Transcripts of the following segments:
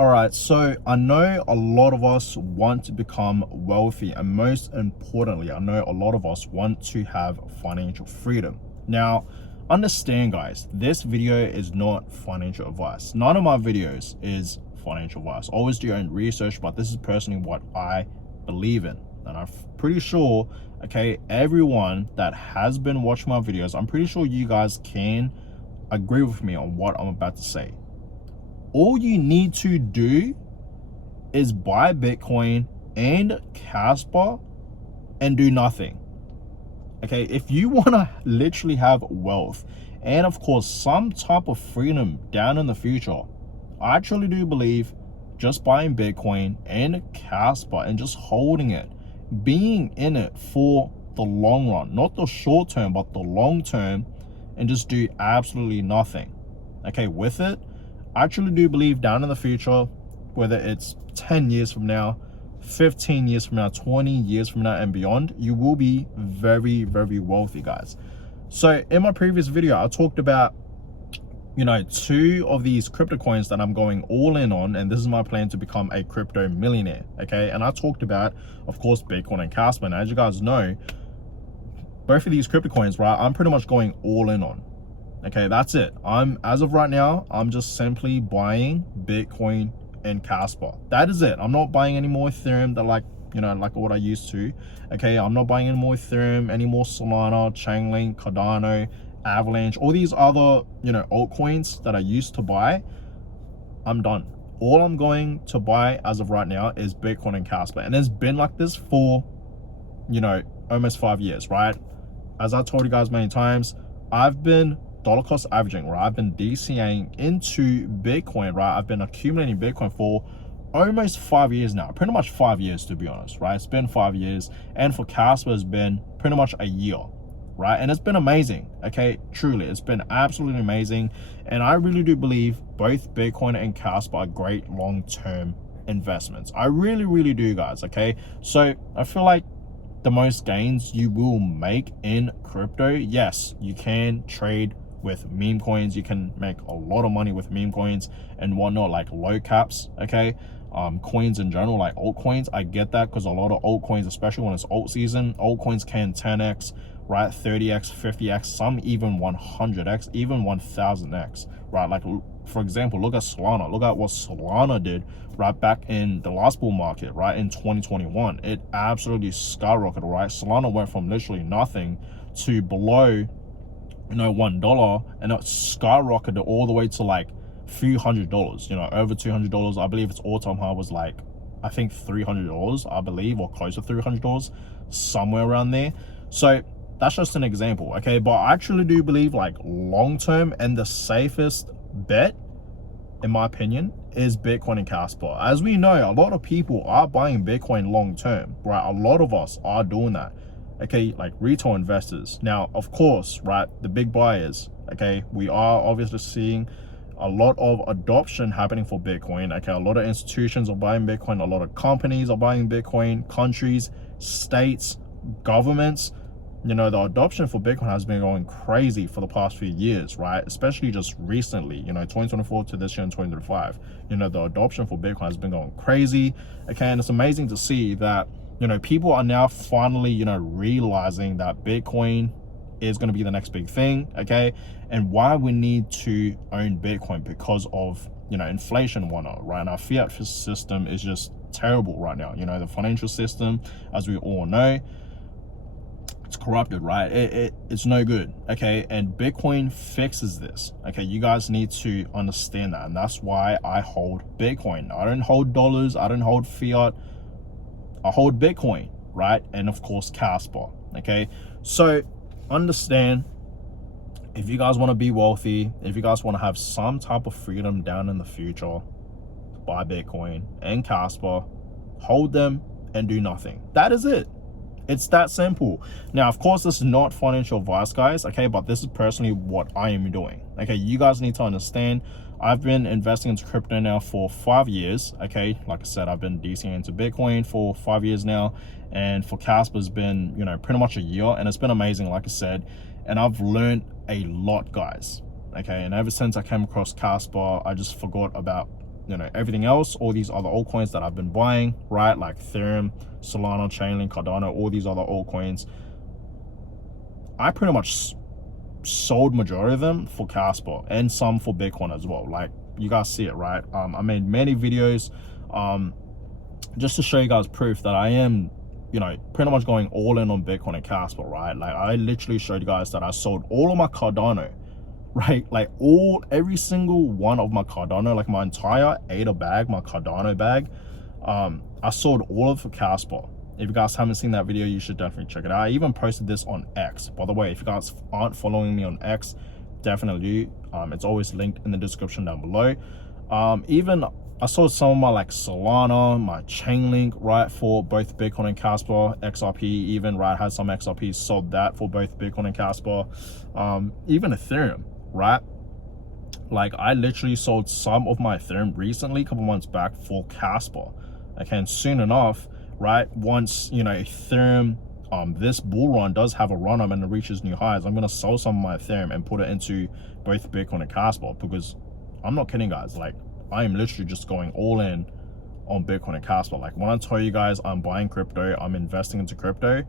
All right, so I know a lot of us want to become wealthy, and most importantly, I know a lot of us want to have financial freedom. Now, understand guys, this video is not financial advice. None of my videos is financial advice. Always do your own research, but this is personally what I believe in. And I'm pretty sure, okay, everyone that has been watching my videos, I'm pretty sure you guys can agree with me on what I'm about to say. All you need to do is buy Bitcoin and Kaspa and do nothing. Okay, if you want to literally have wealth and of course some type of freedom down in the future, I actually do believe just buying Bitcoin and Kaspa and just holding it, being in it for the long run, not the short term but the long term, and just do absolutely nothing, okay, with it. I actually do believe down in the future, whether it's 10 years from now, 15 years from now, 20 years from now and beyond, you will be very, very wealthy, guys. So in my previous video, I talked about, you know, 2 of these crypto coins that I'm going all in on, and this is my plan to become a crypto millionaire, okay? And I talked about, of course, Bitcoin and Kaspa. And as you guys know, both of these crypto coins, right, I'm pretty much going all in on. Okay, that's it. As of right now, I'm just simply buying Bitcoin and Kaspa. That is it. I'm not buying any more Ethereum that like what I used to. Okay, I'm not buying any more Ethereum, any more Solana, Chainlink, Cardano, Avalanche, all these other, altcoins that I used to buy. I'm done. All I'm going to buy as of right now is Bitcoin and Kaspa. And it's been like this for, almost 5 years, right? As I told you guys many times, I've been dollar cost averaging, right? I've been DCAing into Bitcoin, right? I've been accumulating Bitcoin for almost 5 years now, pretty much 5 years to be honest, right? It's been 5 years, and for Kaspa it's been pretty much a year, right? And it's been amazing, okay? Truly, it's been absolutely amazing, and I really do believe both Bitcoin and Kaspa are great long-term investments. I really do, guys, okay? So I feel like the most gains you will make in crypto, yes, you can trade with meme coins. You can make a lot of money with meme coins and whatnot, like low caps, okay? Coins in general, like altcoins, I get that, because a lot of altcoins, especially when it's alt season, altcoins can 10x, right? 30x, 50x, some even 100x, even 1000x, right? Like, for example, look at Solana. Look at what Solana did right back in the last bull market, right? In 2021, it absolutely skyrocketed, right? Solana went from literally nothing to below, $1, and it skyrocketed all the way to like few $100s, over $200. I believe its all-time high was like, I think $300, I believe, or close to $300, somewhere around there. So that's just an example, okay? But I actually do believe, like, long-term and the safest bet, in my opinion, is Bitcoin and Kaspa. As we know, a lot of people are buying Bitcoin long-term, right? A lot of us are doing that, okay? Like retail investors. Now, of course, right, the big buyers, okay, we are obviously seeing a lot of adoption happening for Bitcoin, okay? A lot of institutions are buying Bitcoin, a lot of companies are buying Bitcoin, countries, states, governments. The adoption for Bitcoin has been going crazy for the past few years, right? Especially just recently, 2024 to this year in 2025, the adoption for Bitcoin has been going crazy, okay? And it's amazing to see that, people are now finally, realizing that Bitcoin is going to be the next big thing, okay? And why we need to own Bitcoin, because of, inflation and whatnot, right? And our fiat system is just terrible right now. The financial system, as we all know, it's corrupted, right? It's no good, okay? And Bitcoin fixes this, okay? You guys need to understand that, and that's why I hold Bitcoin. I don't hold dollars, I don't hold fiat, I hold Bitcoin, right? And of course Kaspa, okay? So understand, if you guys want to be wealthy, if you guys want to have some type of freedom down in the future, buy Bitcoin and Kaspa, hold them and do nothing. That is it. It's that simple. Now, of course, this is not financial advice, guys, okay? But this is personally what I am doing, okay? You guys need to understand, I've been investing into crypto now for 5 years, okay? Like I said, I've been DCing into Bitcoin for 5 years now, and for Kaspa has been, pretty much a year, and it's been amazing, like I said, and I've learned a lot, guys, okay? And ever since I came across Kaspa, I just forgot about, you know, everything else, all these other altcoins that I've been buying, right? Like Ethereum, Solana, Chainlink, Cardano, all these other altcoins, I pretty much sold majority of them for Kaspa and some for Bitcoin as well. Like you guys see it, right? I made many videos just to show you guys proof that I am, you know, pretty much going all in on Bitcoin and Kaspa, right? Like I literally showed you guys that I sold all of my Cardano, right? Like every single one of my Cardano, like my entire ADA bag, my Cardano bag, I sold all of it for Kaspa. If you guys haven't seen that video, you should definitely check it out. I even posted this on X. By the way, if you guys aren't following me on X, definitely do. It's always linked in the description down below. Even I sold some of my like Solana, my Chainlink, right, for both Bitcoin and Kaspa, XRP even, right, had some XRP, sold that for both Bitcoin and Kaspa. Even Ethereum, right? Like I literally sold some of my Ethereum recently, a couple months back, for Kaspa. Okay, and soon enough, right, once, you know, Ethereum, this bull run does have a run up and it reaches new highs, I'm gonna sell some of my Ethereum and put it into both Bitcoin and Kaspa, because I'm not kidding, guys. Like I am literally just going all in on Bitcoin and Kaspa. Like when I tell you guys I'm buying crypto, I'm investing into crypto,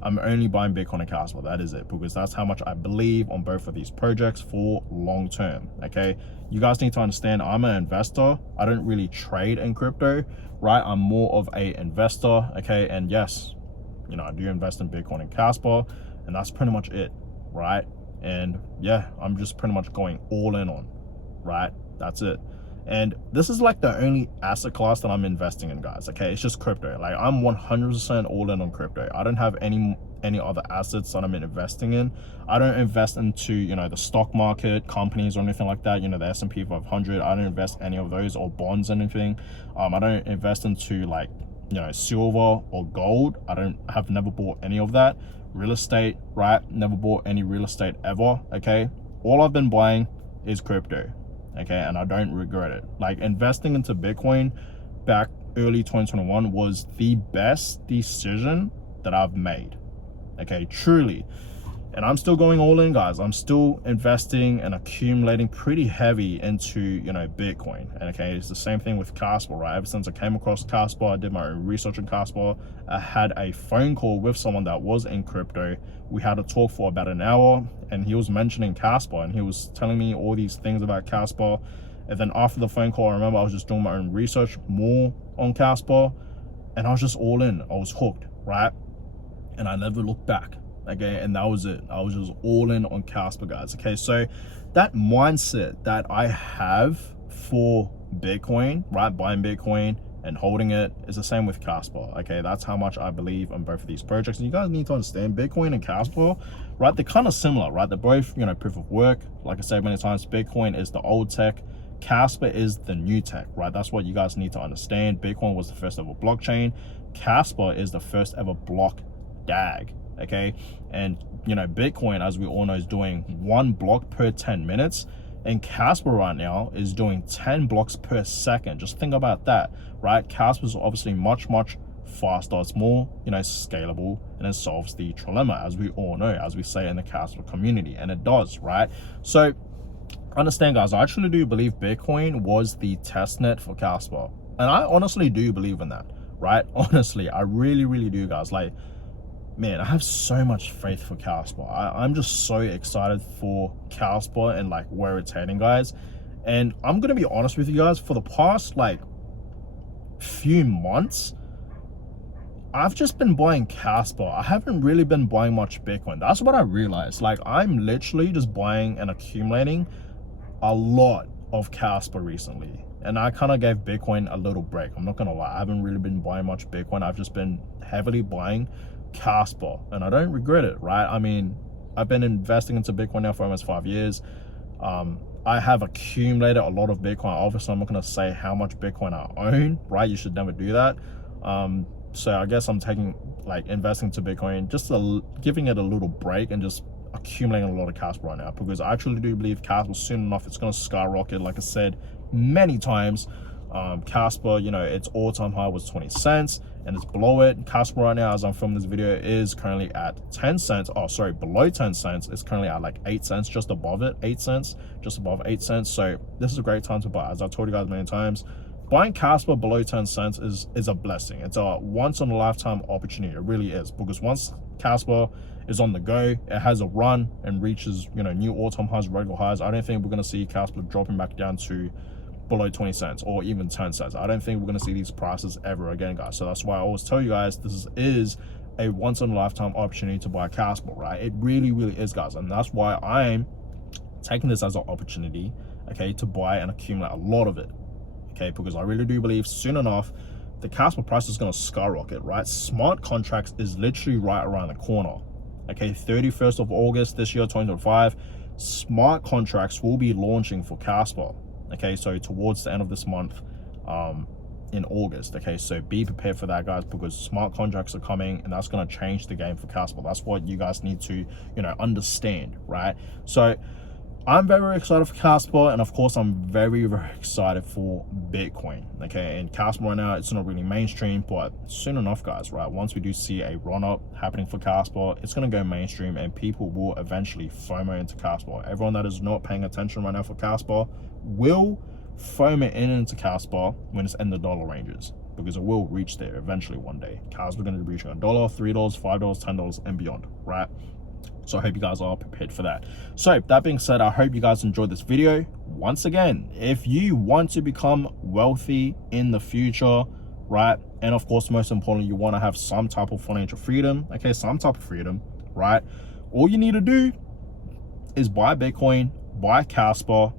I'm only buying Bitcoin and Kaspa. That is it, because that's how much I believe on both of these projects for long term. Okay, you guys need to understand, I'm an investor. I don't really trade in crypto, right? I'm more of a investor. Okay, and yes, you know, I do invest in Bitcoin and Kaspa, and that's pretty much it, right? And yeah, I'm just pretty much going all in on, right? That's it. And this is like the only asset class that I'm investing in, guys. Okay, it's just crypto. Like I'm 100% all in on crypto. I don't have any other assets that I'm investing in. I don't invest into, you know, the stock market, companies or anything like that. You know, the S&P 500. I don't invest any of those, or bonds, anything. I don't invest into like, you know, silver or gold. Have never bought any of that. Real estate, right? Never bought any real estate ever. Okay, all I've been buying is crypto. Okay, and I don't regret it. Like investing into Bitcoin back early 2021 was the best decision that I've made. Okay, truly. And I'm still going all in, guys. I'm still investing and accumulating pretty heavy into, you know, Bitcoin. And okay, it's the same thing with Kaspa, right? Ever since I came across Kaspa, I did my own research on Kaspa. I had a phone call with someone that was in crypto. We had a talk for about an hour, and he was mentioning Kaspa, and he was telling me all these things about Kaspa. And then after the phone call, I remember I was just doing my own research more on Kaspa, and I was just all in. I was hooked, right? And I never looked back. Okay, and that was it. I was just all in on Kaspa, guys. Okay, so that mindset that I have for Bitcoin, right, buying Bitcoin and holding it, is the same with Kaspa. Okay, that's how much I believe on both of these projects. And you guys need to understand, Bitcoin and Kaspa, right, they're kind of similar, right? They're both, you know, proof of work. Like I said many times, Bitcoin is the old tech, Kaspa is the new tech, right? That's what you guys need to understand. Bitcoin was the first ever blockchain. Kaspa is the first ever block DAG. Okay, and you know, Bitcoin, as we all know, is doing 1 block per 10 minutes, and Kaspa right now is doing 10 blocks per second. Just think about that, right? Kaspa is obviously much faster. It's more, you know, scalable, and it solves the trilemma, as we all know, as we say in the Kaspa community, and it does, right? So understand, guys, I actually do believe Bitcoin was the testnet for Kaspa, and I honestly do believe in that, right? Honestly, I really do, guys. Like, man, I have so much faith for Kaspa. I'm just so excited for Kaspa and like where it's heading, guys. And I'm gonna be honest with you guys, for the past like few months, I've just been buying Kaspa. I haven't really been buying much Bitcoin. That's what I realized. Like I'm literally just buying and accumulating a lot of Kaspa recently. And I kind of gave Bitcoin a little break. I'm not gonna lie, I haven't really been buying much Bitcoin. I've just been heavily buying Kaspa, and I don't regret it, right? I mean, I've been investing into Bitcoin now for almost 5 years. I have accumulated a lot of Bitcoin. Obviously, I'm not going to say how much Bitcoin I own, right? You should never do that. So I guess I'm taking, like, investing into Bitcoin, just giving it a little break and just accumulating a lot of Kaspa right now, because I actually do believe Kaspa, soon enough, it's going to skyrocket. Like I said many times, Kaspa, you know, its all-time high was 20 cents, and it's below it. Kaspa right now, as I'm filming this video, is currently at 10 cents. Oh, sorry, below 10 cents. It's currently at like 8 cents, just above it, 8 cents, just above 8 cents. So this is a great time to buy. As I told you guys many times, buying Kaspa below 10 cents is a blessing. It's a once in a lifetime opportunity. It really is, because once Kaspa is on the go, it has a run and reaches, you know, new all-time highs, regular highs. I don't think we're going to see Kaspa dropping back down to below 20 cents or even 10 cents. I don't think we're going to see these prices ever again, guys. So that's why I always tell you guys, this is a once in a lifetime opportunity to buy Kaspa, right? It really, really is, guys. And that's why I'm taking this as an opportunity, okay, to buy and accumulate a lot of it, okay, because I really do believe soon enough the Kaspa price is going to skyrocket, right? Smart contracts is literally right around the corner, okay. 31st of August this year, 2025, smart contracts will be launching for Kaspa, okay, so towards the end of this month, in August, okay. So be prepared for that, guys, because smart contracts are coming, and that's going to change the game for Kaspa. That's what you guys need to, you know, understand, right? So I'm very excited for Kaspa, and of course I'm very, very excited for Bitcoin, okay. And Kaspa right now, it's not really mainstream, but soon enough, guys, right, once we do see a run-up happening for Kaspa, it's going to go mainstream, and people will eventually FOMO into Kaspa. Everyone that is not paying attention right now for Kaspa will FOMO into Kaspa when it's in the dollar ranges, because it will reach there eventually one day. Kaspa going to be reaching $1, $3, $5, $10 and beyond, right? So I hope you guys are prepared for that. So that being said, I hope you guys enjoyed this video. Once again, if you want to become wealthy in the future, right, and of course most importantly, you want to have some type of financial freedom, okay, some type of freedom, right, all you need to do is buy Bitcoin, buy Kaspa,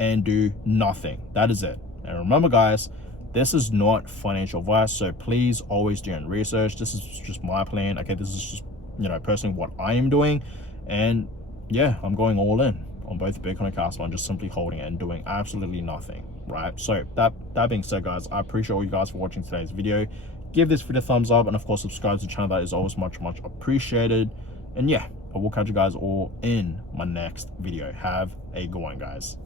and do nothing. That is it. And remember, guys, this is not financial advice, so please always do your own research. This is just my plan, okay. This is just, you know, personally what I am doing, and yeah, I'm going all in on both Bitcoin and Kaspa. I'm just simply holding it and doing absolutely nothing, right? So that being said, guys, I appreciate all you guys for watching today's video. Give this video a thumbs up, and of course subscribe to the channel. That is always much appreciated. And yeah, I will catch you guys all in my next video. Have a good one, guys.